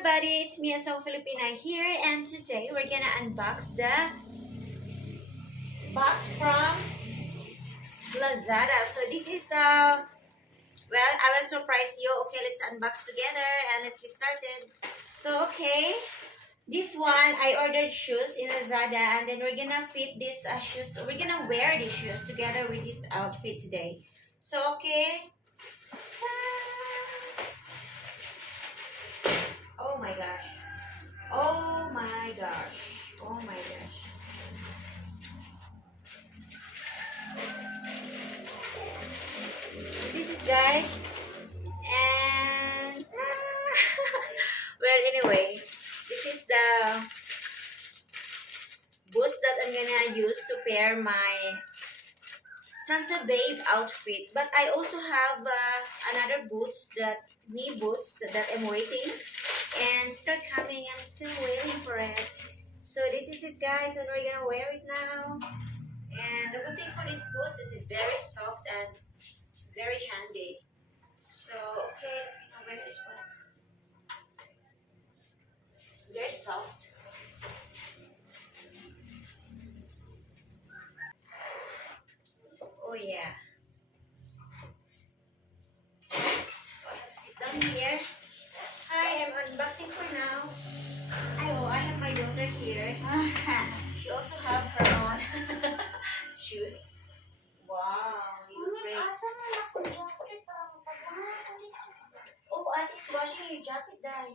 everybody, it's me, Filipina here, and today we're gonna unbox the box from Lazada. So this is well, I will surprise you. Okay, let's unbox together and let's get started. So okay, this one I ordered shoes in Lazada, and then we're gonna fit these shoes. We're gonna wear these shoes together with this outfit today. So okay. Oh my gosh. Oh my gosh. Oh my gosh. This is it, guys. And well, anyway, this is the boots that I'm gonna use to pair my Santa Babe outfit. But I also have another boots, knee boots that I'm waiting and still coming. I'm still waiting for it. So this is it, guys, and we're gonna wear it now. And the good thing for these boots is it's very soft and very handy. So okay, let's wear this one. It's very soft. Oh yeah. So I have to sit down here. Hi, I'm unboxing for now. So I have my daughter here. She also have her own shoes. Wow, you look great. Oh, Auntie's washing your jacket, Dad.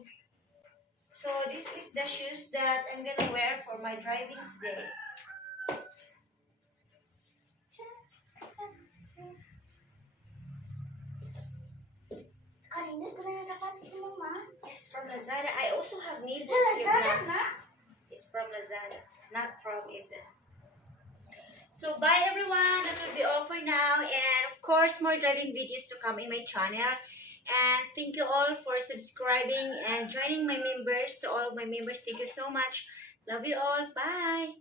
So this is the shoes that I'm gonna wear for my driving today. Yes, from Lazada. I also have needles here. It's from Lazada, not from Isa. So bye everyone. That will be all for now. And of course, more driving videos to come in my channel. And thank you all for subscribing and joining my members. To all of my members, thank you so much. Love you all. Bye.